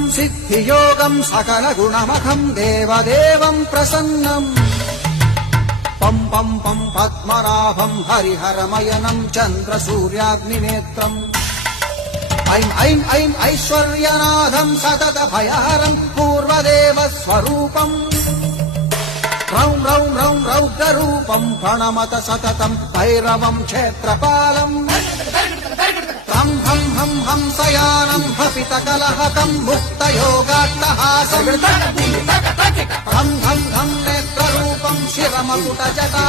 సిద్ధం సిద్ధియోగం సకల గుణమఖం దేవదేవం ప్రసన్నం పం పం పం పద్మనాభం హరిహరమయనం చంద్ర సూర్యాగ్నినేత్రం ఐం ఐం ఐం ఐశ్వర్యనాథం సతత భయహరం పూర్వదేవ స్వరూపం రౌం రౌం రౌం రౌద్రరూపం ప్రణమత సతతం భైరవం క్షేత్రపాలం హం హం హం హంసయానం హపిత కలహకం ముక్తయోగాట్టహాసం హం హం హం నేత్రరూపం శిరమకుట జటా